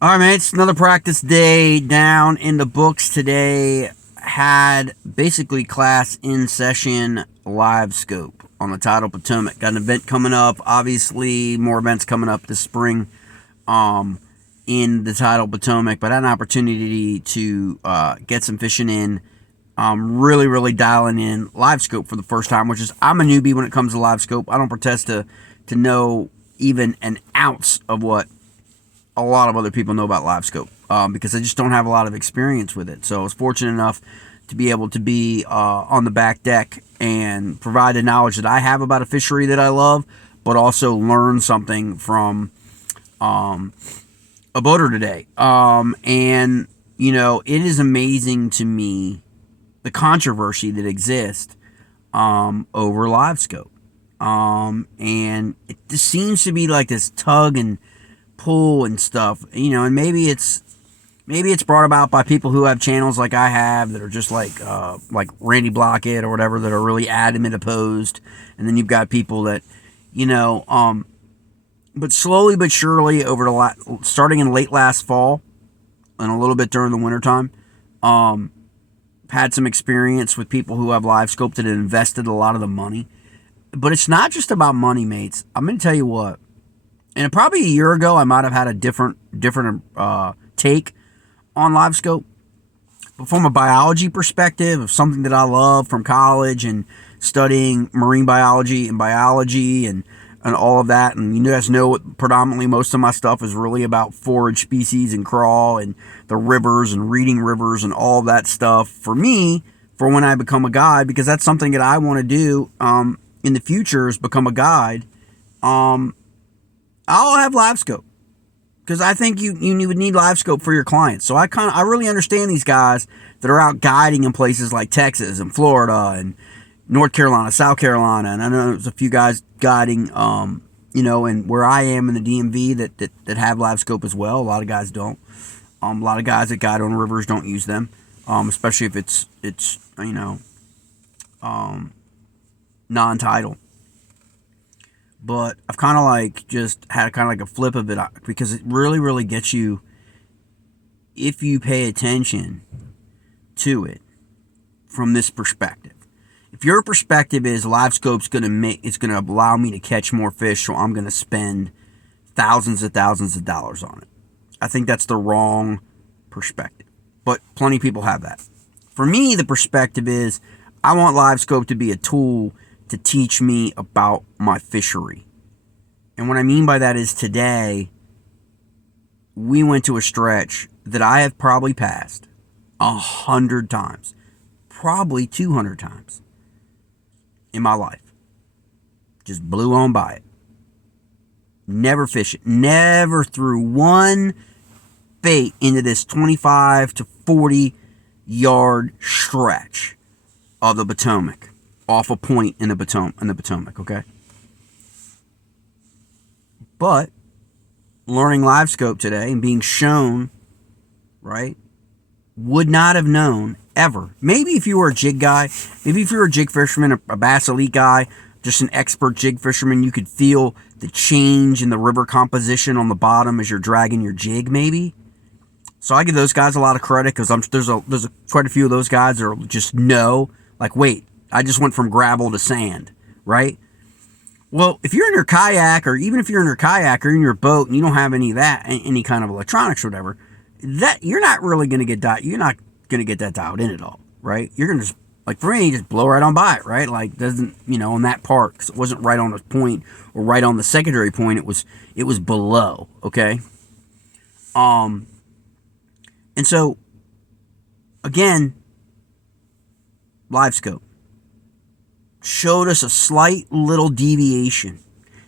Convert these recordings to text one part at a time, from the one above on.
All right, man. It's another practice day down in the books today. Had basically class in session Livescope on the Tidal Potomac. Got an event coming up. Obviously, more events coming up this spring in the Tidal Potomac. But I had an opportunity to get some fishing in. Really dialing in Livescope for the first time, which is I'm a newbie when it comes to Livescope. I don't pretend to know even an ounce of what a lot of other people know about Livescope because I just don't have a lot of experience with it. So I was fortunate enough to be able to be on the back deck and provide the knowledge that I have about a fishery that I love, but also learn something from a boater today. And, you know, it is amazing to me the controversy that exists over Livescope. And it just seems to be like this tug and pull and stuff, you know, and maybe it's brought about by people who have channels like I have that are just like Randy Blockett or whatever, that are really adamant opposed, and then you've got people that, you know, but slowly but surely over the starting in late last fall and a little bit during the wintertime, had some experience with people who have Livescope that had invested a lot of the money. But it's not just about money, mates. I'm going to tell you what. And probably a year ago, I might have had a different take on Livescope. But from a biology perspective, of something that I love from college and studying marine biology and all of that, and you guys know what predominantly most of my stuff is really about forage species and crawl and the rivers and reading rivers and all of that stuff. For me, for when I become a guide, because that's something that I want to do in the future, is become a guide. I'll have Livescope because I think you would need Livescope for your clients. So I really understand these guys that are out guiding in places like Texas and Florida and North Carolina, South Carolina, and I know there's a few guys guiding, you know, and where I am in the DMV that have Livescope as well. A lot of guys don't. A lot of guys that guide on rivers don't use them, especially if it's you know, non-tidal. But I've kind of like just had kind of like a flip of it, because it really gets you if you pay attention to it from this perspective. If your perspective is Livescope's it's gonna allow me to catch more fish, so I'm gonna spend thousands of dollars on it, I think that's the wrong perspective. But plenty of people have that. For me, the perspective is I want Livescope to be a tool to teach me about my fishery. And what I mean by that is today, we went to a stretch that I have probably passed 100 times, probably 200 times in my life. Just blew on by it. Never fish it. Never threw one bait into this 25 to 40 yard stretch of the Potomac, off a point in the Potomac, okay? But learning Livescope today and being shown, right, would not have known ever. Maybe if you were a jig guy, maybe if you were a jig fisherman, a Bass Elite guy, just an expert jig fisherman, you could feel the change in the river composition on the bottom as you're dragging your jig, maybe. So I give those guys a lot of credit, because there's quite a few of those guys that are just know, like, wait, I just went from gravel to sand, right? Well, if you're in your kayak, or even if you're in your kayak or in your boat and you don't have any of that, any kind of electronics or whatever, that you're not really going to get that dialed in at all, right? You're going to just, like for me, just blow right on by it, right? Like, doesn't, you know, on that part, because it wasn't right on the point or right on the secondary point, it was below, okay? And so, again, Livescope showed us a slight little deviation,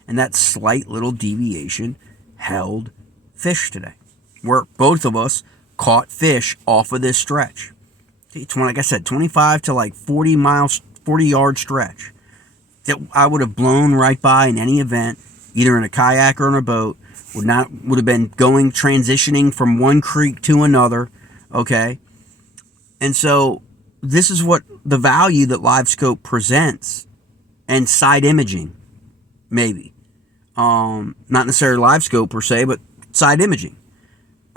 and that slight little deviation held fish today, where both of us caught fish off of this stretch. It's, like I said, 25 to like 40 yard stretch that I would have blown right by in any event, either in a kayak or in a boat. Would have been transitioning from one creek to another, okay? And so this is what the value that Livescope presents, and side imaging, maybe. Not necessarily Livescope per se, but side imaging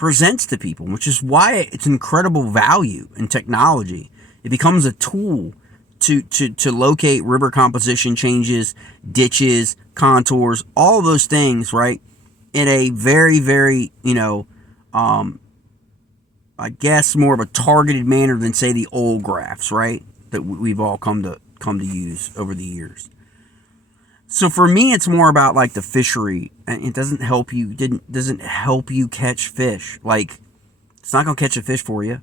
presents to people, which is why it's incredible value in technology. It becomes a tool to locate river composition changes, ditches, contours, all those things, right? In a very, very, I guess more of a targeted manner than say the old graphs, right? That we've all come to use over the years. So for me, it's more about like the fishery, and it doesn't help you catch fish. Like, it's not gonna catch a fish for you,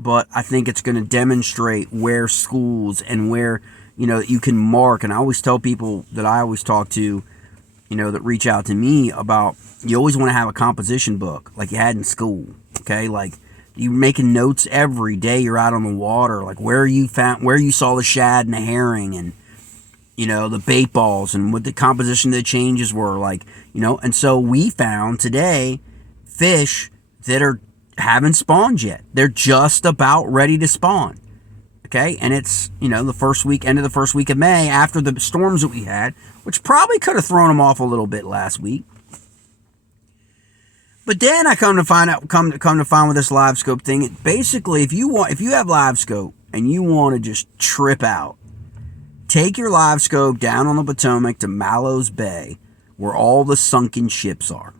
but I think it's gonna demonstrate where schools and where you can mark. And I always tell people that I always talk to, that reach out to me about, you always want to have a composition book like you had in school. Okay, like you're making notes every day you're out on the water, like where you saw the shad and the herring, and the bait balls, and what the composition of the changes were, like, and so we found today fish that haven't spawned yet. They're just about ready to spawn. Okay, and it's, end of the first week of May, after the storms that we had, which probably could have thrown them off a little bit last week. But then I come to find with this Livescope thing, basically, if you have Livescope and you want to just trip out, take your Livescope down on the Potomac to Mallows Bay, where all the sunken ships are.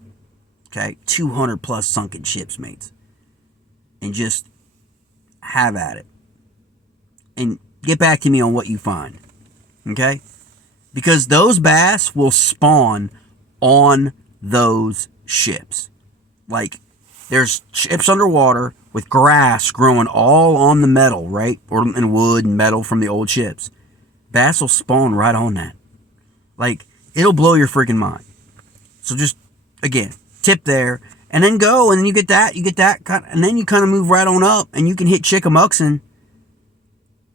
Okay, 200 plus sunken ships, mates, and just have at it, and get back to me on what you find. Okay, because those bass will spawn on those ships. Like, there's ships underwater with grass growing all on the metal, right? Or in wood and metal from the old ships. Bass will spawn right on that. Like, it'll blow your freaking mind. So just, again, tip there. And then go, and then you get that, and then you kind of move right on up, and you can hit Chickamuxon,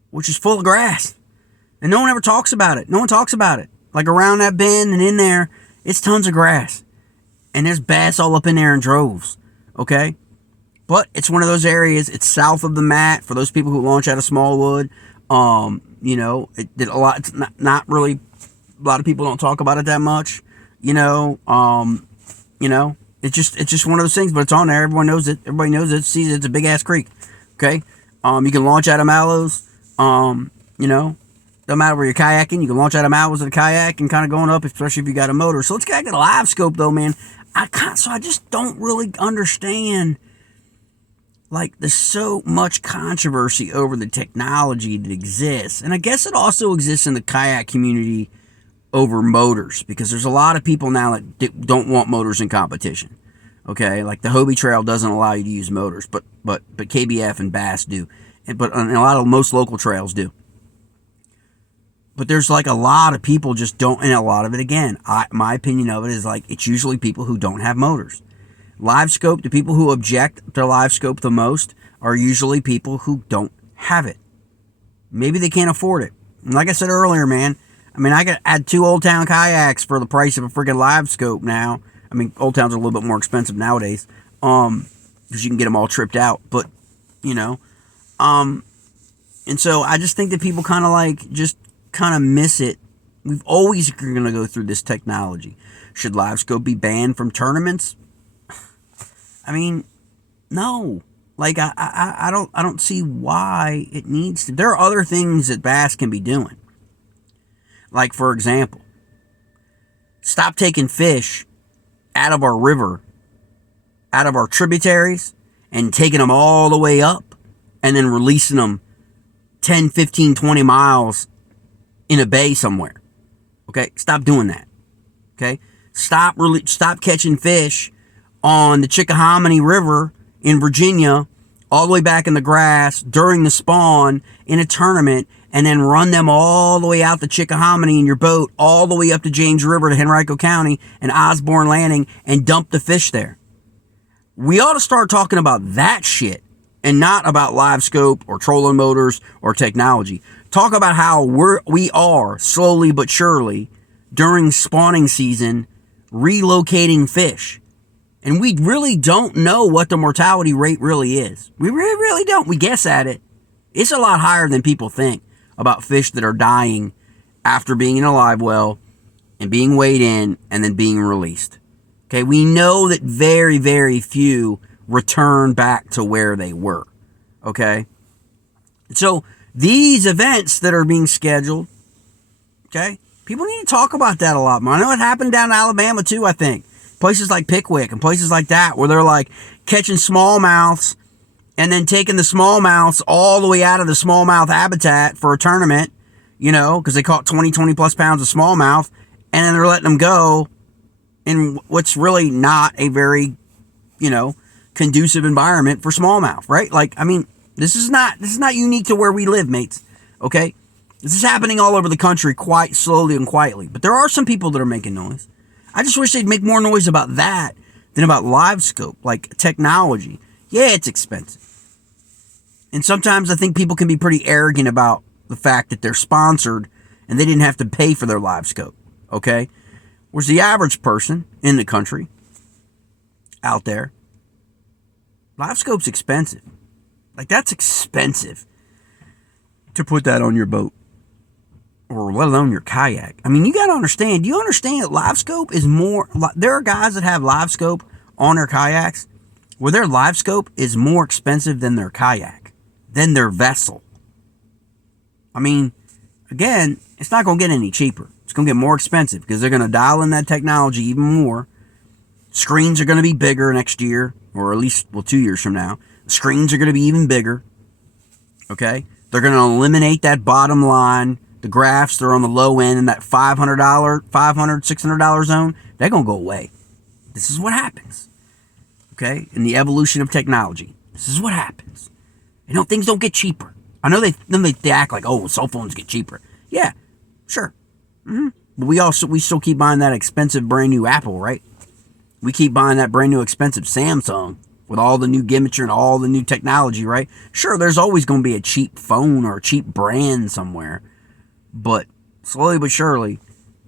which is full of grass. And no one ever talks about it. No one talks about it. Like, around that bend and in there, it's tons of grass. And there's bass all up in there in droves, okay? But it's one of those areas, it's south of the mat, for those people who launch out of Smallwood. It did a lot, it's not really, a lot of people don't talk about it that much, it's just one of those things, but it's on there, everyone knows it, everybody knows it, sees it, it's a big-ass creek, okay? You can launch out of Mallows, doesn't matter where you're kayaking, you can launch out of Mallows in a kayak and kind of going up, especially if you got a motor. So let's get back to the Livescope, though, man. I just don't really understand, like, there's so much controversy over the technology that exists. And I guess it also exists in the kayak community over motors, because there's a lot of people now that don't want motors in competition. Okay, like the Hobie Trail doesn't allow you to use motors, but KBF and Bass do. But most local trails do. But there's like a lot of people just don't, and a lot of it, again, my opinion of it is like, it's usually people who don't have motors. Livescope, the people who object to Livescope the most are usually people who don't have it. Maybe they can't afford it. And like I said earlier, man, I could add 2 Old Town kayaks for the price of a freaking Livescope now. Old Towns are a little bit more expensive nowadays, because you can get them all tripped out. But, and so I just think that people kind of miss it. We've always going to go through this technology. Should Livescope be banned from tournaments? No. Like, I don't see why it needs to. There are other things that bass can be doing. Like, for example, stop taking fish out of our river, out of our tributaries, and taking them all the way up, and then releasing them 10, 15, 20 miles in a bay somewhere. Okay? Stop doing that. Okay? Stop catching fish on the Chickahominy River in Virginia, all the way back in the grass during the spawn in a tournament, and then run them all the way out the Chickahominy in your boat, all the way up to James River to Henrico County and Osborne Landing, and dump the fish there. We ought to start talking about that shit, and not about Livescope or trolling motors or technology. Talk about how we are slowly but surely during spawning season relocating fish. And we really don't know what the mortality rate really is. We really don't. We guess at it. It's a lot higher than people think about fish that are dying after being in a live well and being weighed in and then being released. Okay, we know that very, very few return back to where they were. Okay? So these events that are being scheduled, okay, people need to talk about that a lot more. I know it happened down in Alabama too, I think. Places like Pickwick and places like that where they're like catching smallmouths and then taking the smallmouths all the way out of the smallmouth habitat for a tournament, because they caught 20 plus pounds of smallmouth, and then they're letting them go in what's really not a very, conducive environment for smallmouth, right? Like, I mean, this is not unique to where we live, mates, okay? This is happening all over the country quite slowly and quietly, but there are some people that are making noise. I just wish they'd make more noise about that than about Livescope, like technology. Yeah, it's expensive. And sometimes I think people can be pretty arrogant about the fact that they're sponsored and they didn't have to pay for their Livescope, okay? Whereas the average person in the country, out there, Livescope's expensive. Like, that's expensive to put that on your boat. Or let alone your kayak. I mean, you got to understand. Do you understand that Livescope is more... There are guys that have Livescope on their kayaks where their Livescope is more expensive than their kayak, than their vessel. I mean, again, it's not going to get any cheaper. It's going to get more expensive because they're going to dial in that technology even more. Screens are going to be bigger next year, or at least, 2 years from now. Screens are going to be even bigger. Okay? They're going to eliminate that bottom line. The graphs, they're on the low end in that $600 zone. They're going to go away. This is what happens. Okay? In the evolution of technology. This is what happens. Things don't get cheaper. I know they act like, oh, cell phones get cheaper. Yeah, sure. Mm-hmm. But we still keep buying that expensive brand new Apple, right? We keep buying that brand new expensive Samsung with all the new gimmick and all the new technology, right? Sure, there's always going to be a cheap phone or a cheap brand somewhere. But slowly but surely,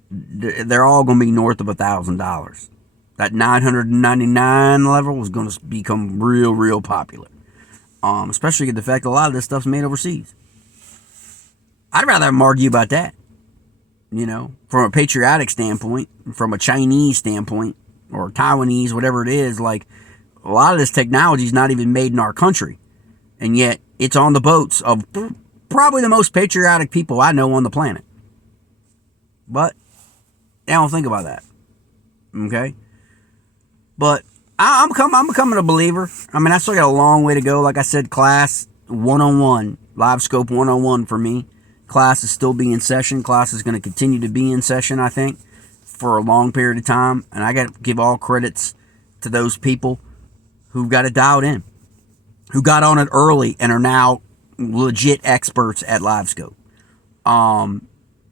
they're all going to be north of $1,000. That $999 level is going to become real popular. Especially the fact that a lot of this stuff's made overseas. I'd rather have them argue about that. From a patriotic standpoint, from a Chinese standpoint, or Taiwanese, whatever it is, like, a lot of this technology is not even made in our country. And yet, it's on the boats of probably the most patriotic people I know on the planet. But they don't think about that. Okay? But I'm becoming a believer. I mean, I still got a long way to go. Like I said, class 101, Livescope 101 for me. Class is still being in session. Class is going to continue to be in session, I think, for a long period of time. And I got to give all credits to those people who got it dialed in, who got on it early and are now legit experts at Livescope.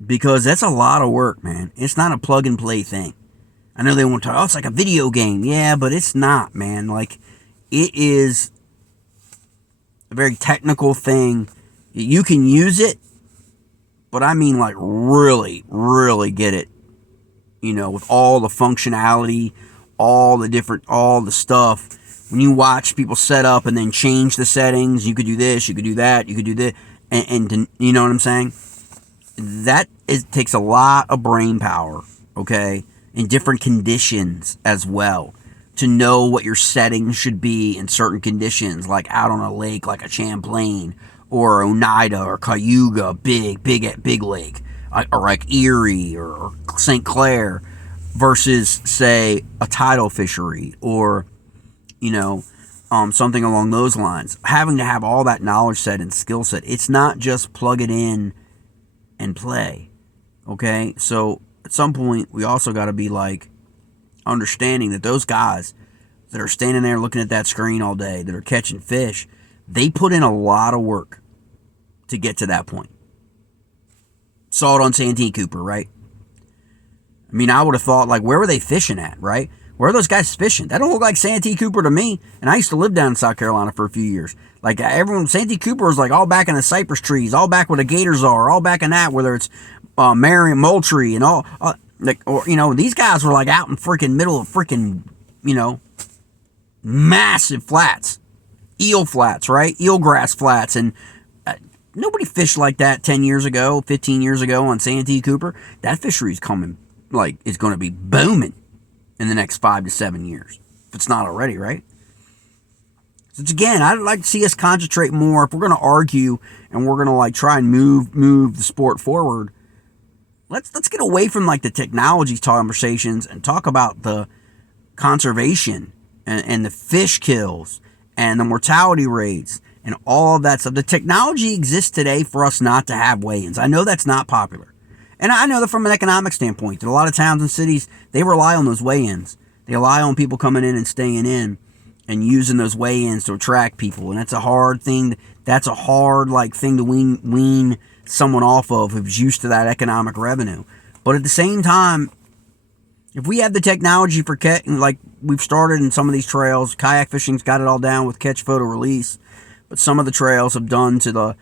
Because that's a lot of work, man. It's not a plug and play thing. I know they want to talk, oh, it's like a video game. Yeah, but it's not, man. Like, it is a very technical thing. You can use it, but I mean, like, really get it. With all the functionality, all the stuff. When you watch people set up and then change the settings, you could do this, you could do that, you could do this, and you know what I'm saying? It takes a lot of brain power, okay? In different conditions as well, to know what your settings should be in certain conditions, like out on a lake like a Champlain or Oneida or Cayuga, big lake, or like Erie or St. Clair, versus, say, a tidal fishery or, something along those lines. Having to have all that knowledge set and skill set. It's not just plug it in and play, okay? So at some point, we also got to be like understanding that those guys that are standing there looking at that screen all day, that are catching fish, they put in a lot of work to get to that point. Saw it on Santee Cooper, right? I mean, I would have thought, like, where were they fishing at, right? Where are those guys fishing? That don't look like Santee Cooper to me. And I used to live down in South Carolina for a few years. Like, Santee Cooper was like all back in the cypress trees, all back where the gators are, all back in that, whether it's Marion Moultrie and all, these guys were like out in freaking middle of freaking, massive flats, eel flats, right? Eelgrass flats. And nobody fished like that 10 years ago, 15 years ago on Santee Cooper. That fishery's coming, like, it's going to be booming in the next 5 to 7 years, if it's not already, right? So again, I'd like to see us concentrate more. If we're going to argue and we're going to like try and move the sport forward, let's get away from like the technology conversations and talk about the conservation and the fish kills and the mortality rates and all of that stuff. The technology exists today for us not to have weigh-ins. I know that's not popular. And I know that from an economic standpoint, that a lot of towns and cities, they rely on those weigh-ins. They rely on people coming in and staying in and using those weigh-ins to attract people. And that's a hard thing. That's a hard like thing to wean someone off of who's used to that economic revenue. But at the same time, if we have the technology for like we've started in some of these trails, kayak fishing's got it all down with catch, photo, release. But some of the trails have done to the,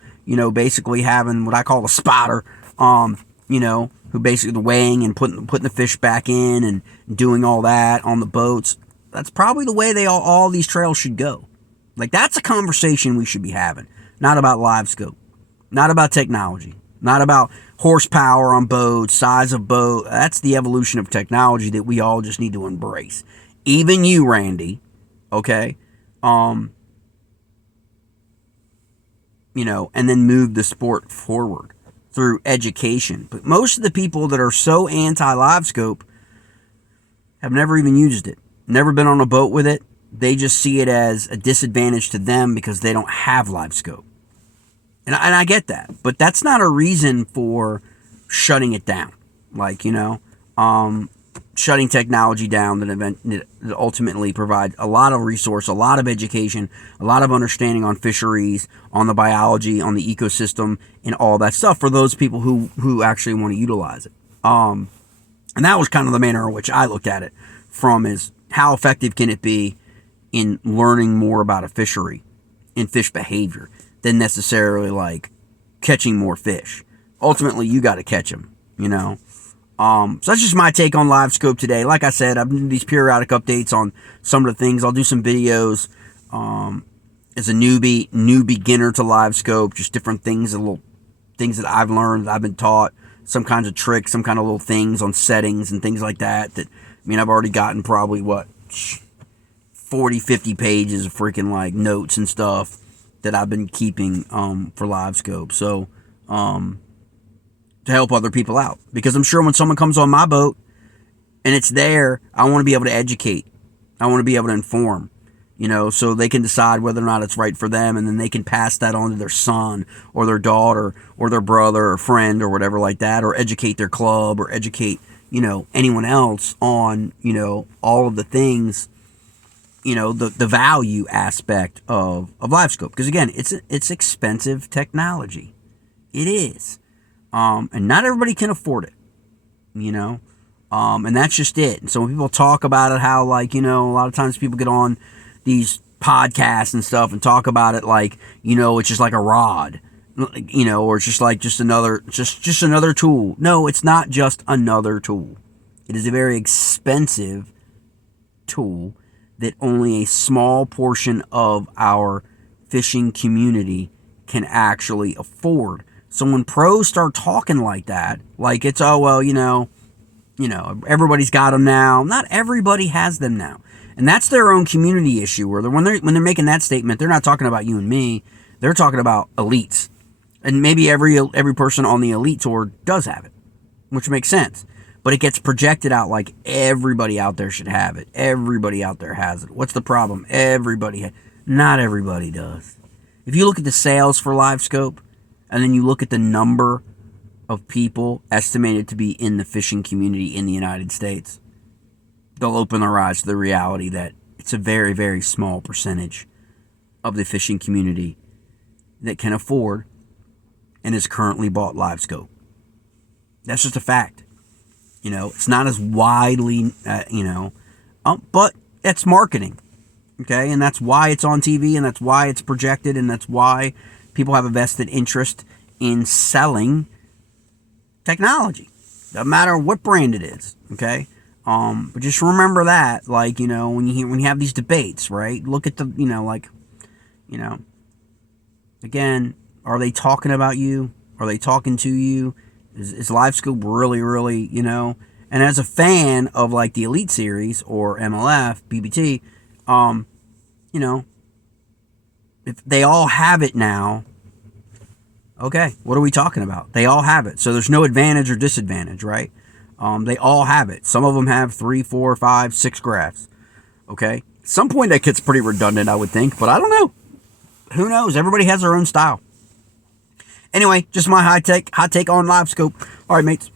basically having what I call a spotter, who basically the weighing and putting the fish back in and doing all that on the boats. That's probably the way all these trails should go. Like, that's a conversation we should be having. Not about Livescope. Not about technology. Not about horsepower on boats, size of boat. That's the evolution of technology that we all just need to embrace. Even you, Randy. Okay? And then move the sport forward through education. But most of the people that are so anti-Livescope have never even used it. Never been on a boat with it. They just see it as a disadvantage to them because they don't have Livescope. And I get that. But that's not a reason for shutting it down. Like, shutting technology down that ultimately provides a lot of resource, a lot of education, a lot of understanding on fisheries, on the biology, on the ecosystem, and all that stuff for those people who actually want to utilize it. And that was kind of the manner in which I looked at it from is how effective can it be in learning more about a fishery and fish behavior than necessarily like catching more fish. Ultimately, you got to catch them, So that's just my take on Livescope today. Like I said, I've been these periodic updates on some of the things. I'll do some videos as a new beginner to Livescope, just different things, little things that I've learned, that I've been taught, some kinds of tricks, some kind of little things on settings and things like that. I've already gotten probably 40, 50 pages of freaking like notes and stuff that I've been keeping for Livescope. So, to help other people out. Because I'm sure when someone comes on my boat and it's there, I want to be able to educate. I want to be able to inform, so they can decide whether or not it's right for them, and then they can pass that on to their son or their daughter or their brother or friend or whatever like that, or educate their club or educate, anyone else on, all of the things, the value aspect of Livescope. Because again, it's expensive technology. It is. And not everybody can afford it, and that's just it. And so when people talk about it, how like, a lot of times people get on these podcasts and stuff and talk about it like, it's just like a rod, or it's just another tool. No, it's not just another tool. It is a very expensive tool that only a small portion of our fishing community can actually afford. So when pros start talking like that, like it's, everybody's got them now. Not everybody has them now. And that's their own community issue, where when they're making that statement, they're not talking about you and me. They're talking about elites. And maybe every person on the elite tour does have it, which makes sense. But it gets projected out like everybody out there should have it. Everybody out there has it. What's the problem? Not everybody does. If you look at the sales for Livescope, and then you look at the number of people estimated to be in the fishing community in the United States, they'll open their eyes to the reality that it's a very, very small percentage of the fishing community that can afford and has currently bought Livescope. That's just a fact. It's not as widely, but it's marketing. Okay, and that's why it's on TV, and that's why it's projected, and that's why people have a vested interest in selling technology. Doesn't matter what brand it is, okay? But just remember that, like, when you have these debates, right? Look at the, again, are they talking about you? Are they talking to you? Is Livescope really, really, And as a fan of like the Elite Series or MLF, BBT, If they all have it now, okay, what are we talking about? They all have it. So there's no advantage or disadvantage, right? They all have it. Some of them have 3, 4, 5, 6 graphs. Okay. At some point that gets pretty redundant, I would think, but I don't know. Who knows? Everybody has their own style. Anyway, just my hot take on Livescope. All right, mates.